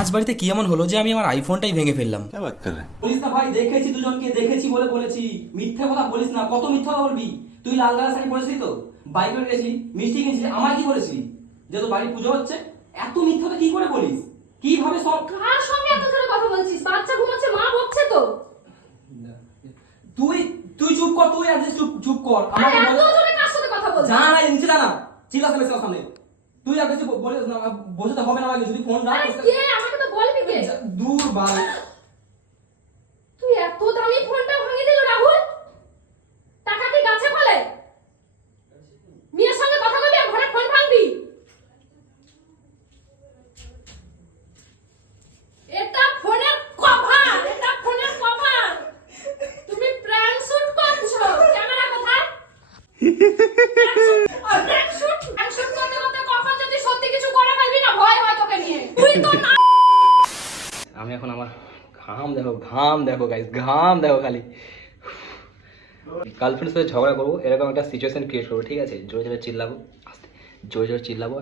আজ বাড়িতে কি এমন হলো যে আমি আমার আইফোনটাই ভেঙে ফেললাম। বলিস না ভাই, দেখেছি দুজনকে, দেখেছি বলে বলেছি। মিথ্যা কথা বলিস না, কত মিথ্যা কথা বলবি? তুই লাল গালা শাড়ি পরেছিলি তো, বাইক করে গেছিলি, মিষ্টি কিনছিলি, আমার কি করেছিলি? যে তোর বাড়ি পুজো হচ্ছে, এত মিথ্যা তো কি করে বলিস? কিভাবে সব? কার সঙ্গে এত জোরে কথা বলছিস? বাচ্চা ঘুমাচ্ছে, মা বকছে তো। তুই তুই চুপ কর, তুই আজ চুপ চুপ কর। আরে এত জোরে কার সাথে কথা বলছিস? জানা নাই, নিচে জানা, চিল্লাতে বেশি আমার সামনে। তুই আর বেশি বলিস না, বসে হবে না আমাকে, যদি ফোন রাখ। আরে কে? আমাকে তো বলবি কে? দূর বাল। তুই এত দামি ফোনটা ভাঙিয়ে দিল রাহুল? টাকা কি গাছে ফলে? মেয়ের সঙ্গে কথা বলবি আর ঘরে ফোন ভাঙবি? এটা ফোনের কভার, এটা ফোনের কভার। তুমি প্র্যাঙ্ক শুট করছো। ক্যামেরা কোথায়? প্র্যাঙ্ক শুট করতে করতে কখন যদি সত্যি কিছু করে ফেলবি না, ভয় হয় তোকে নিয়ে। তুই তো না। আমি এখন আমার ঘাম দেখো গাইস, ঘাম দেখো খালি। গার্লফ্রেন্ডের সাথে ঝগড়া করবো, এরকম একটা সিচুয়েশন ক্রিয়েট করবো, ঠিক আছে? জোরে জোরে চিল্লাবো, আস্তে জোরে জোরে চিল্লাবো।